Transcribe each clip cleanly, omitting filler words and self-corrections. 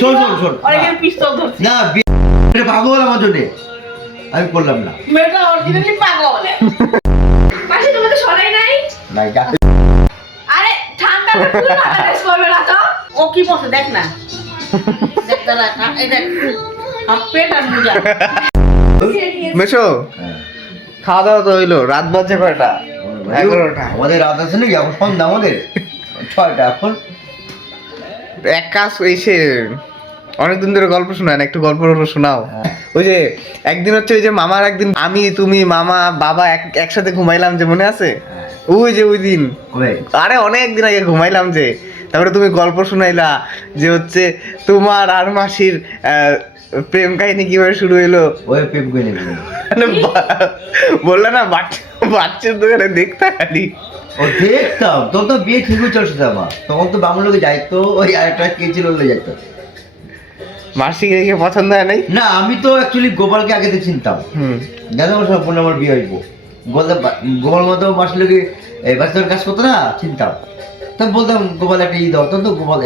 শোন শোন শোন অনেকে পিস্তল ধরছে না এটা পাগল আমার জন্য আমি করলাম না মেয়েটা অরিজিনালি পাগল মাসি তুমি তো শোনাই নাই নাই যা আরে ঠান্ডা পুরো মাথা টেস্ট করবে না তো ও কি বলছে দেখ না দেখ দাঁড়া এই দেখ আর পেট আর মুজা মেশো খাওয়া দাওয়া তো হইলো রাত বাজে কয়টা 11টা আমাদের রাত আছে নাকি এখন সন্ধ্যা আমাদের 6টা এখন এক কাজ এসে অনেকদিন ধরে গল্প শোনায় না একটু গল্প শোনাও ওই যে একদিন হচ্ছে ওই যে মামার একদিন আমি তুমি মামা বাবা একসাথে ঘুমাইলাম যে মনে আছে ওই যে ওই দিন কবে আরে অনেক দিন আগে ঘুমাইলাম যে তারপরে তুমি গল্প শুনাইলা যে হচ্ছে তোমার আর মাসির প্রেম কাহিনী কিভাবে শুরু হইলো ওই প্রেম করে নেবে বললে না বাচ্চার দোকানে দেখতে খালি ও দেখতাম তোর তো বিয়ে ঠিক হয়ে চলছে আমার তখন তো বাংলা লোকে যাইতো ওই আরেকটা কে ছিল ওগুলো যাইতো মাসিকে দেখে পছন্দ হয় নাই না আমি তো অ্যাকচুয়ালি গোপালকে আগে থেকে চিনতাম জানো আমার সম্পূর্ণ আমার বিয়ে হইব গোপাল মতো মাসের লোকে বাচ্চার কাজ করতো না চিনতাম তখন বলতাম গোপাল একটা ই দাও তখন তো গোপাল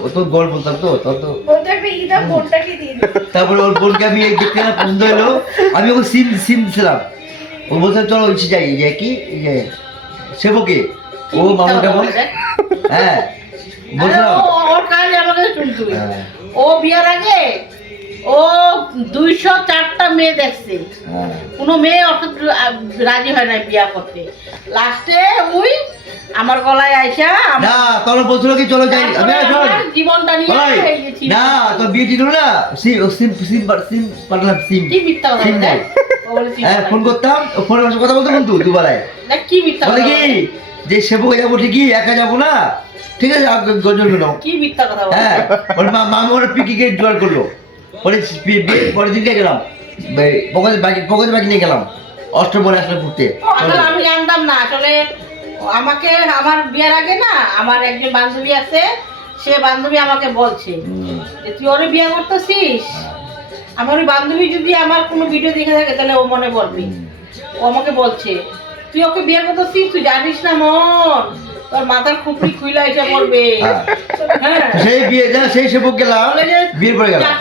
ও তো গোল বলতাম তো তখন তো বলতে একটা ইদা বোনটাকে দিয়ে দিই তারপরে ওর বোনকে আমি এই দেখতে না পছন্দ হলো আমি ওকে সিম দিছিলাম ও বলতাম চলো ইচ্ছে যাই যে কি যে সেবকে ও মামাটা বল হ্যাঁ বলছিলাম ওর কাহিনী আমাকে শুনতুই হ্যাঁ। ও বিয়ার আগে ও 204টা মেয়ে দেখছে হ্যাঁ কোনো মেয়ে অর্থাৎ রাজি হয় না বিয়া করতে লাস্টে ওই আমার গলায় আইসা না তোর বলছিল কি চলো যাই আমি শোন জীবনটা নিয়ে ওই, গেছি না তোর বিয়ে দিল না সিম পাঠালাম সিম কি মিথ্যা কথা সিম নাই ও বলে কি হ্যাঁ ফোন করতাম ফোনের ভাষায় কথা বলতো কিন্তু দুবারায় না কি মিথ্যা বলে কথা কি যে সেবকে যাবো ঠিকই একা যাবো না ঠিক আছে গজল নাও কি মিথ্যা কথা বলে হ্যাঁ ওর মামা ওর পিকিকে জোয়ার করলো পরের দিনকে গেলাম পকেটে বাকি নিয়ে গেলাম অষ্টমনে আসলে ঘুরতে আসলে আমি জানতাম না আসলে আমাকে আমার বিয়ার আগে না আমার একজন বান্ধবী আছে সে বান্ধবী আমাকে বলছে যে তুই ওরে বিয়ে করতেছিস আমার ওই বান্ধবী যদি আমার কোনো ভিডিও দেখে থাকে তাহলে ও মনে পড়বে ও আমাকে বলছে তুই ওকে বিয়ে করতেছিস তুই জানিস না মন তোর মাথার খুপড়ি খুইলা এসে পড়বে হ্যাঁ সেই বিয়ে যা সেই সেবক গেলাম বলে যে বিয়ের পরে গেলাম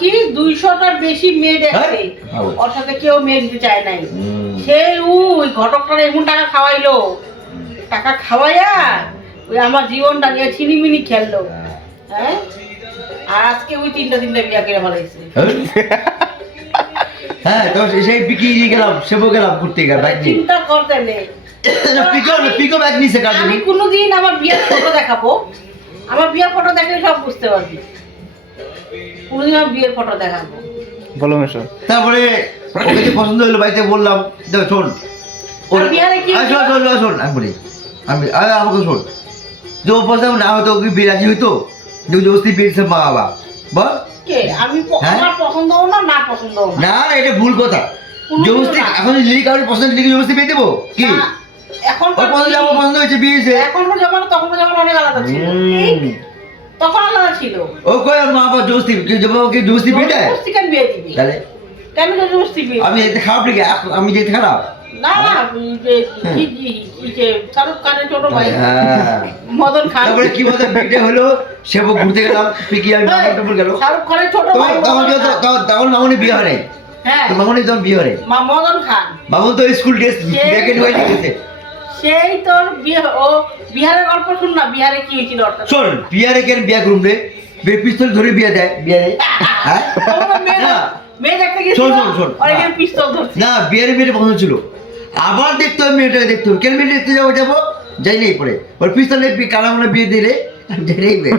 কি 200টার বেশি মেয়ে দেখছে হ্যাঁ? ওর সাথে কেউ মেয়ে দিতে চায় নাই সেই ওই ঘটকটার এমন টাকা খাওয়াইলো টাকা খাওয়াইয়া ওই আমার জীবনটা নিয়ে ছিনিমিনি খেললো হ্যাঁ আর আজকে ওই তিনটা বিয়া করে ফেলাইছে হ্যাঁ তো সেই পিকি নিয়ে গেলাম সেবক গেলাম ঘুরতে গেলাম বাইক নিয়ে চিন্তা করতে নেই পিকো ব্যাগ নিছে কাজ আমি কোনোদিন আমার বিয়ের ফটো দেখাবো আমার বিয়ের ফটো দেখলে সব বুঝতে পারবি কোনোদিন আমার বিয়ের ফটো দেখাবো বলো মেশো তারপরে ওকে যে পছন্দ হলো বাড়িতে বললাম দেখো শোন আর বিহারে কি শোন আমি বলি আমাকে শোন যে ও পছন্দ না হতো ওকে বিরাজি হইতো যে জবস্তি পেয়েছে মা বাবা বল কে আমি হ্যাঁ? আমার পছন্দ হও না না পছন্দ হও না না না এটা ভুল কথা কোনো জবস্তি কিছু না। এখন লিলি কাউরি পছন্দ লিলি জবস্তি পেয়ে দেবো কি না, এখন ওর পছন্দ আমার পছন্দ হয়েছে বিয়ে হয়েছে এখন যেমন তখন যেমন অনেক আলাদা ছিল তখন আলাদা ছিল ও কই আর মা বাবা জবস্তি ওকে জবস্তি পেয়ে দেয় জবরদস্তি কেন বিয়ে দিবি তাহলে কেন জবরদস্তি বিয়ে আমি যেতে খারাপ লেগে আমি যেতে খারাপ না না শাহরুখ খানের ছোট ভাই হ্যাঁ মদন খান তারপরে কি বলতে বিয়ে হলো সেবক ঘুরতে গেলাম পিকি আমি মামার গেল শাহরুখ খানের ছোট তখন ভাই তখন মদন খান। তখন মামনি বিয়ে হয় নাই হ্যাঁ তো মামনি তখন বিয়ে হয় নাই মদন খান মামন তো স্কুল ড্রেস ব্যাকেট হয়ে গেছে সেই তোর বিয়ে ও বিহারের গল্প শুন না বিহারে কি হয়েছিল অর্থাৎ শোন বিয়ারে কেন বিয়া করুম রে পিস্তল ধরে বিয়ে দেয় বিয়ারে হ্যাঁ না মেয়ে দেখতে শোন, গেছিল শোন, শোন। অনেকে পিস্তল ধরছে না বিয়ারে মেয়েটা পছন্দ ছিল আবার দেখতে হবে মেয়েটাকে দেখতে হবে কেন মেয়েটা দেখতে যাবো যাই নেই পরে ওর পিস্তলে কালা মনে বিয়ে দিলে যাই নেই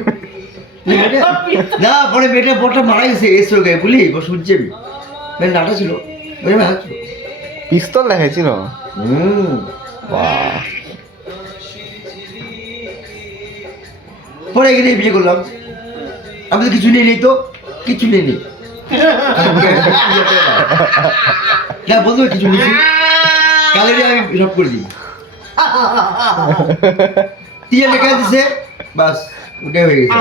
না পরে মেয়েটা বড়টা মারা গেছে এসে গায়ে বলি শুনছি আমি মেয়ের নাটা ছিল মেয়ের হাত ছিল পিস্তল দেখাইছিল পরে এখানে বিয়ে করলাম আমি তো কিছু নেই তো কিছু নেই না বলতে কিছু নেই কালে আমি সব করে দিই টিয়া লেখা দিছে বাস ওটাই হয়ে গেছে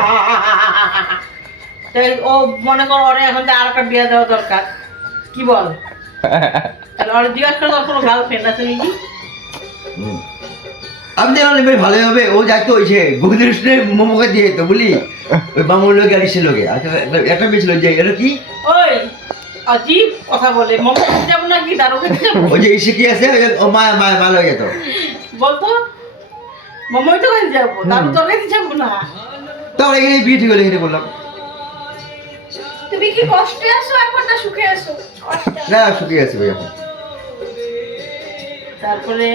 তাই ও মনে কর ওরে এখন আর একটা বিয়ে দেওয়া দরকার কি বল তাহলে ওরে জিজ্ঞাসা করে কোনো গার্লফ্রেন্ড আছে নাকি আমি দেখলাম এবার ভালোই হবে, ও যাইতো ওই সে গোবিন্দ রেস্টুরেন্টে মোমোকে দিয়ে যেত বুঝলি, ওই বামুন লোক গাড়ি ছিল লোকে একটা মেয়ে ছিল যে এটা কি ওই অজীব কথা বলে, মোমো খেতে যাবো নাকি দারু খেতে যাবো? ওই যে এসে কি আছে ও মায়া মায়া মাল হয়ে যেত। বলতো মোমোই তো খেতে যাবো, দারু তো খেতে যাবো না। তারপর এখানে বিয়ে ঠিক হলে এখানে বললাম তুমি কি কষ্টে আছো এখন না সুখে আছো? কষ্টে। না শুকিয়ে গেছে ভাই এখন। তারপরে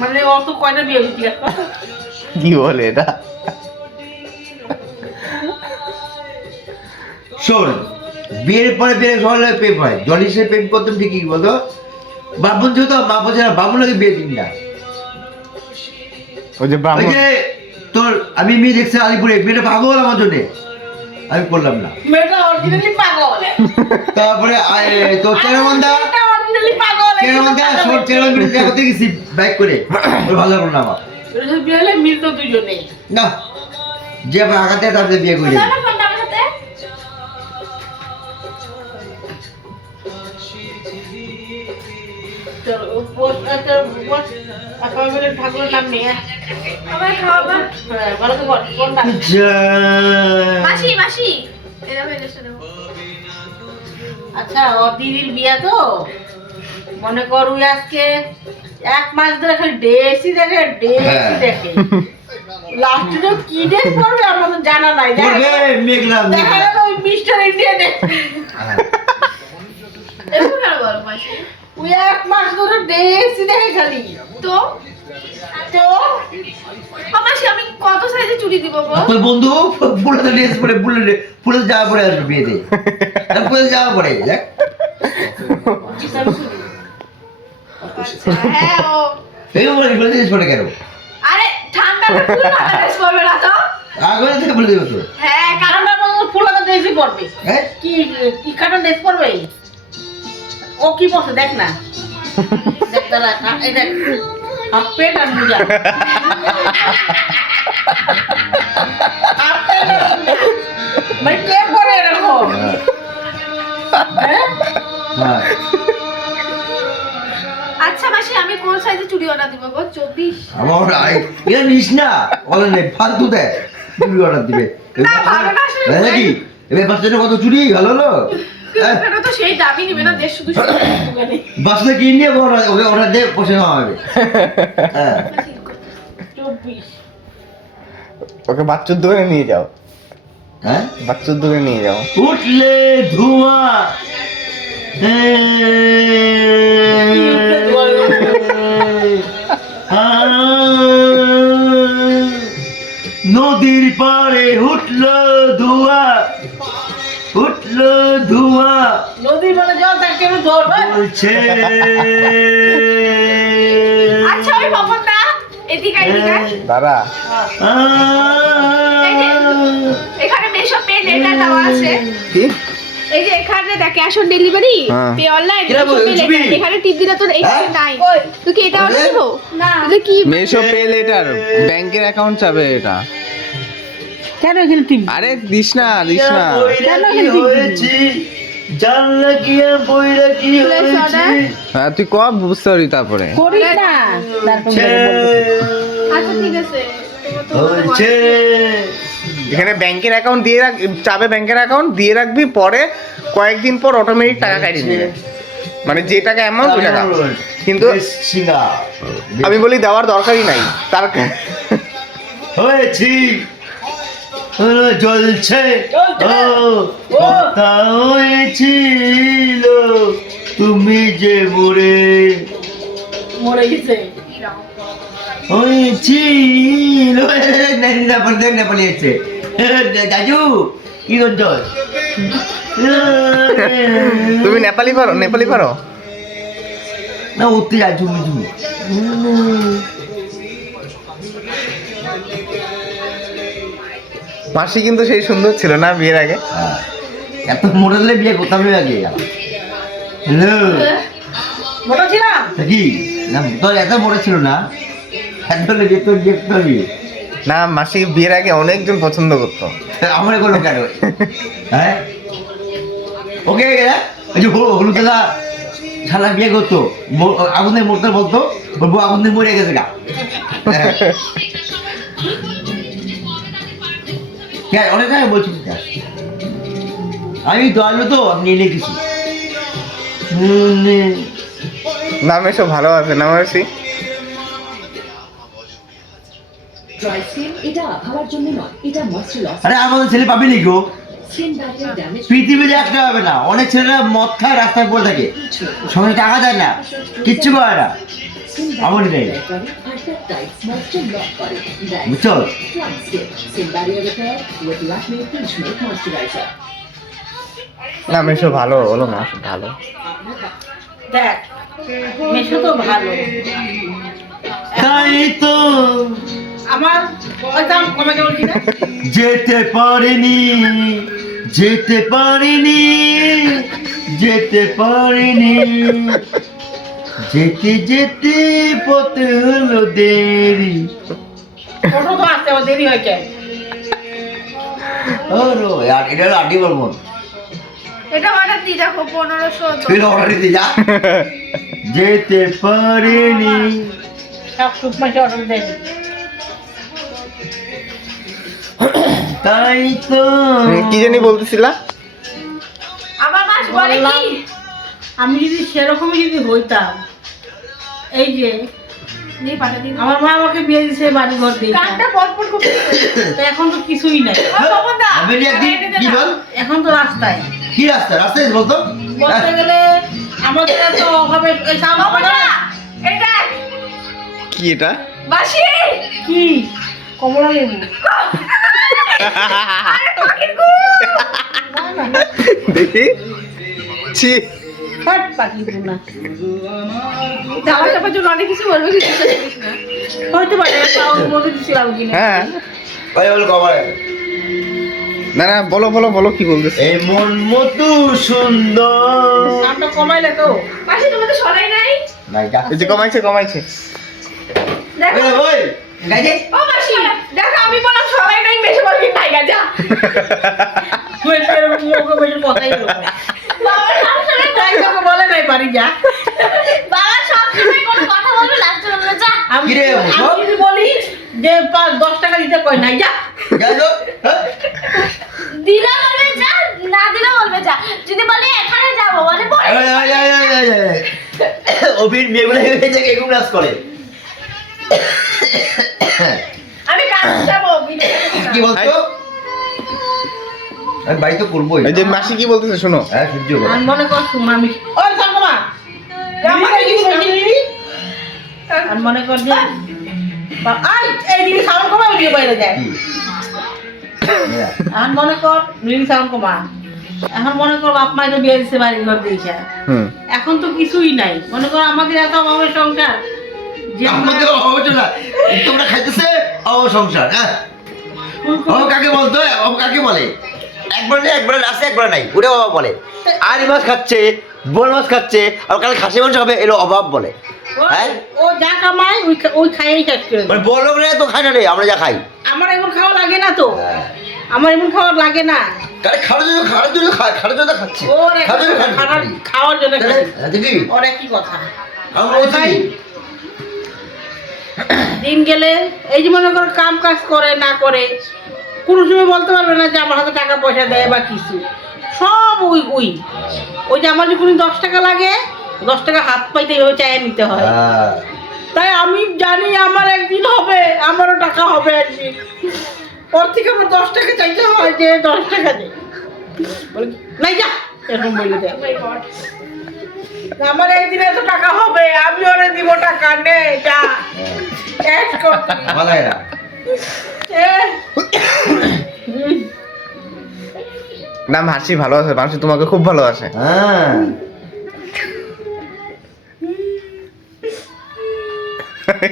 মানে অত কয়টা বিয়ে হয়েছে এখন? কি বলে এটা? শোন, বিয়ের পরে বিয়ে সবাই প্রেম হয়, জলের সাথে প্রেম করতাম ঠিকই বলতো, বাবুন যেহেতু মা বলছে না বাবুন লাগে বিয়ে দিন না। ওই যে ওই ব্রাহ্মণ যে তোর আমি মেয়ে দেখছি আলিপুরে, মেয়েটা পাগল আমার জন্য, আমি করলাম না। মেয়েটা অরিজিনালি পাগল। তারপরে তোর চেরামন্দা মেয়েটা অরিজিনালি পাগল। চেরামন্দা শোন চেরামন্দা দেখাতে গেছি বাইক করে, ওর ভালো লাগলো না আমার। এর সাথে বিয়ে হলে মিলতো দুজনে। না যে আমার আঘাতে তারপরে বিয়ে করে দাও না ফোনটা আমার হাতে। চলো ঠাকুরের নাম নিয়ে আমার খাওয়াবা। হ্যাঁ বলো তো বল কোনটা? মাসি মাসি এরা বেরেছে দেবো। আচ্ছা ওর দিদির বিয়া তো, মনে কর ওই আজকে 1 মাস ধরে খালি ড্রেসই দেখে হ্যাঁ। দেখে। লাস্টে কি ড্রেস পরবে আমার তো জানা নাই। দেখা গেল ওই মিস্টার ইন্ডিয়া ড্রেস। এরকম কেন বলো মাসি? ওই 1 মাস ধরে ড্রেসই দেখে খালি। তো তো মাসি আমি কত সাইজে চুড়ি দিব গো? তোর বন্ধু পুরো ড্রেস পরে পুরো যাওয়া পরে আসবে বিয়েতে, পুরো যাওয়া পরে দেখ হ্যাঁ ও। এই বলে ড্রেস পরে কেন আরে ঠান্ডা ফুল মাথা ড্রেস পরবে না তো? আগে থেকে বলে দেবো তো। হ্যাঁ কারণ কারণটা বলতো ফুলাটা ড্রেসই পরবে। হ্যাঁ কি কি কারণ ড্রেস পরবে? ও কি পরছে দেখ না, দেখ দাঁড়া এই দেখ হাফ প্যান্ট আর মোজা। হাফ প্যান্ট আর মোজা। ভাই কে পরে এরকম? হ্যাঁ? হ্যাঁ আচ্ছা মাসি আমি কোন সাইজে চুড়ি অর্ডার দিব গো? 24। আমার এটা নিস না বলে নেই ফালতু দেয় চুরি অর্ডার দিবে না, ভালো না আসলে নাকি এবার বাচ্চাটা কত চুরি ভালো হলো কেন তো সেই দাবি নিবে না 150-200 দোকানে। বাচ্চা কিনে নিয়ে ওকে অর্ডার দিয়ে বসে নেওয়া হবে। হ্যাঁ 24 ওকে বাচ্চুর দোকানে নিয়ে যাও, হ্যাঁ বাচ্চুর দোকানে নিয়ে যাও। উঠলে ধোঁয়া নদীর পাড়ে উঠলো ধোঁয়া, উঠলো ধোঁয়া নদীর বলে জল তাকে কেন ধরবে? বলছে আচ্ছা ওই বাবাটা এদিকে এদিকে দাঁড়া, এখানে মেশো পে লেটার দেওয়া আছে। কি এই যে এখানে দেখ ক্যাশ অন ডেলিভারি হ্যাঁ। পে অনলাইন কিরা মেশো পে বলছিস? লেটার এখানে টিপ দিলে তোর এইখানে হ্যাঁ? নাই। তুই কি এটা অর্ডার দিব? না। তুই কি মেশো পে লেটার ব্যাংকের অ্যাকাউন্ট চাবে এটা। কেন এখানে টিপ? আরে দিস না দিস না। কেন এখানে টিপ দিবি? জানলা কি আর বইরা কি Place হয়েছে order? হ্যাঁ তুই কব বুঝতে পারবি তারপরে। করিস না তারপর আচ্ছা ঠিক আছে তোমার তো হয়েছে এখানে ব্যাংকের অ্যাকাউন্ট দিয়ে রাখ, চাবে ব্যাংকের অ্যাকাউন্ট দিয়ে রাখবি, পরে কয়েকদিন পর অটোমেটিক টাকা কাটিয়ে নেবে, মানে যে টাকা অ্যামাউন্ট ওই টাকা। কিন্তু সিঙ্গা আমি বলি দেওয়ার দরকারই নাই তার। হয়েছি জ্বলছে জ্বলছে। ও কথা হয়েছিল তুমি যে মরে গেছে। হয়েছিল নেপালি এসছে দাজু কি করছ তুমি নেপালি পারো? নেপালি পারো? না উঠতে যাই ঝুমি ঝুমি মাসি কিন্তু সেই সুন্দর ছিল না বিয়ের আগে? এত মোটা দিলে বিয়ে করতাম আগে। হ্যালো মোটা ছিলাম? কি না তোর এত মোটা ছিল না, এত লেগে তোর দেখতে হবে না মাসি বিয়ের আগে অনেকজন পছন্দ করতো। আমার কোনো কেন হ্যাঁ ওকে ওই যে হলুদ দাদা শালা বিয়ে করতো আগুনে মরতে বলতো বলবো আগুনে মরে গেছে গা অনেক আগে বলছি আমি দয়ালু তো আপনি এনে কিছু নাম এসব ভালো আছে না মাসি? ড্রাই স্কিন এটা খাওয়ার জন্য নয়, এটা ময়েশ্চার লস। আরে আমাদের ছেলে পাবি নি গো স্কিন ব্যারিয়ার ড্যামেজ পৃথিবীতে একটা হবে না অনেক ছেলেরা মদ খায় রাস্তায় পড়ে থাকে সঙ্গে টাকা দেয় না কিচ্ছু করে না আমনি নেই করে আর পেপটাইডস ময়েশ্চার লক করে। বুঝছো dry skin skin barrier repair with Lakme pinch milk moisturiser. নাম এসব ভালো হলো না, ভালো। দেখ মেশো তো ভালো, তাই তো আমার ওই দাম কমাকে বলছি না যেতে পারিনি যেতে পারিনি যেতে পারিনি যেতে যেতে পথে হলো দেরি টোটো তো আসতে আমার দেরি হয়েছে। ওরো यार এটা হলো আড্ডি বলবো এটা অর্ডার দিয়ে দেখো 1500 তুই অর্ডার দিতে যা যেতে পারিনি সব সুপ মাসে অর্ডার দেয় তাই তো কি জানি বলতেছিলা? আমার মাস বলে কি আমি যদি সেরকমই যদি হইতাম, এই যে নেই পাঠা দিন আমার মা আমাকে বিয়ে দিয়েছে বাড়ি ঘর দিয়ে, কানটা পটপট করতে তো এখন তো কিছুই নাই, আমি একদিন কি বল এখন তো রাস্তায় কি রাস্তা রাস্তায় বলতো বলতে গেলে আমাদের এত অভাবে এই সামনে বাবা এটা কি এটা? বাসি কি কমলা লেবু না, না, দেখি ছি ফাট পাখি না জামা কাপড় জন্য অনেক কিছু বলবে কিছু করিস না হইতে পারে তাও বলে দিছিলাম কিনা হ্যাঁ ভাই বল কবার না না বলো বলো বলো কি বলতেছে? এই মন মতো সুন্দর দামটা কমাইলে তো বাসি তোমাদের সরাই নাই নাই যা এই যে কমাইছে কমাইছে। দেখো ওই ওই গাইছে ও বাসি দেখো আমি বললাম সরাই নাই মেশে বলবি নাই গা মুখে বসে কথাই এরকম। বাবা সবসময় তাই তোকে বলে নাই পারি যা বাবা সবসময় কোনো কথা বলবে লাস্টে বলবে যা আমি কি রে, আমি সব? যদি বলি যে 10 টাকা দিতে কই নাই যা যাই তো দিলা বলবে যা না দিলা বলবে যা যদি বলে এখানে যাব বলে পরে অভির মেয়েগুলো হয়েছে এরকম নাচ করে আমি কাজ যাব কি বলতো আমি বাড়ি তো করবোই এই যে মাসি কি বলতেছে শোনো। হ্যাঁ সহ্য করো আমি মনে কর আমি ওই সাংকমা আমি মনে কর যে আই এই দিকে সাউন্ড কমা ভিডিও বাইরে যায় কি? হ্যাঁ। এখন মনে কর রিল সাউন্ড কমা এখন মনে কর বাপ মাই তো বিয়ে দিচ্ছে বাড়ি ঘর দিয়েছে হুম এখন তো কিছুই নাই মনে কর আমাদের এত অভাবের সংসার যে আমাদের অভাব হচ্ছে না তোমরা খাইতেছে অভাব সংসার হ্যাঁ অভাব কাকে বলতো অভাব কাকে বলে একবার নেই একবার আছে একবার নাই ওটা অভাব বলে আর মাছ খাচ্ছে বোল মাছ খাচ্ছে আর কাল খাসি মাংস হবে এলো অভাব বলে হ্যাঁ ও যা কামায় ওই খাইয়েই শেষ করে দেয়। মানে বড় লোকরা তো খায় না রে আমরা যা খাই আমার এমন খাওয়া লাগে না তো আমার এমন খাওয়ার লাগে না তাহলে খাওয়ার জন্য খাচ্ছে ওরে খাওয়ার জন্য খাচ্ছি। খাওয়ার জন্য খাচ্ছি। হ্যাঁ, দেখি ওর একই কথা আমরা বলছি ভাই, দিন গেলে এই যে মনে করো কাম কাজ করে না করে কোনো সময় বলতে পারবে না যে আমার হাতে টাকা পয়সা দেয় বা কিছু সব ওই যে আমার যখন 10 টাকা লাগে 10 টাকা হাত পাইতে এইভাবে চাইয়ে নিতে হয় হ্যাঁ। তাই আমি জানি আমার একদিন হবে আমারও টাকা হবে একদিন ওর থেকে আমার 10 টাকা চাইতে হয় যে 10 টাকা দে বলে কি, নাই যা এরকম বলে দেয় আমার একদিন এত টাকা হবে আমি ওরে দিব টাকা নে যা ক্যাশ করতে ভালো লাগে না না মাসি ভালো আছে, মাসি তোমাকে খুব ভালো আছে। হ্যাঁ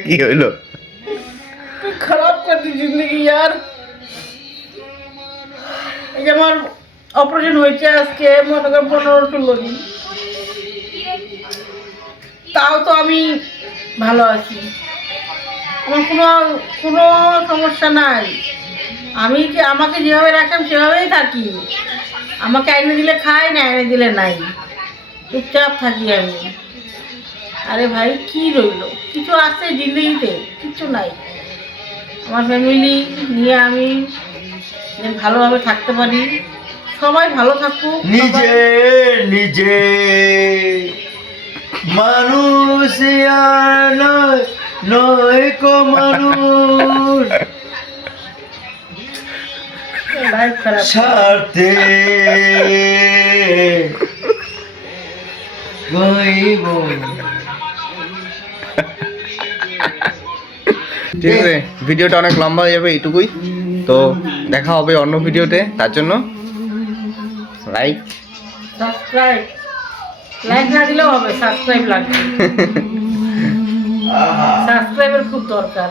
কি হইলো? খারাপ করে দি জিন্দগি यार এই যে আমার অপারেশন হয়েছে আজকে মনে কর 15-16 দিন তাও তো আমি ভালো আছি আমার কোনো সমস্যা নাই আমি কি আমাকে যেভাবে রাখলাম সেভাবেই থাকি আমাকে আইনে দিলে খাই না আইনে দিলে নাই চুপচাপ থাকি আমি। আরে ভাই কি রইলো, কিছু আছে জিন্দগিতে? কিছু নাই। আমার ফ্যামিলি নিয়ে আমি যেন ভালোভাবে থাকতে পারি, সবাই ভালো থাকুক। নিজে নিজে মানুষ আর নয়, নয় কো মানুষ লাইফ খারাপ। স্বার্থে গইব। ঠিক আছে, ভিডিওটা অনেক লম্বা হয়ে যাবে, এইটুকুই। তো দেখা হবে অন্য ভিডিওতে, তার জন্য লাইক সাবস্ক্রাইব, লাইক না দিলেও হবে, সাবস্ক্রাইব লাগবে। সাবস্ক্রাইবের খুব দরকার।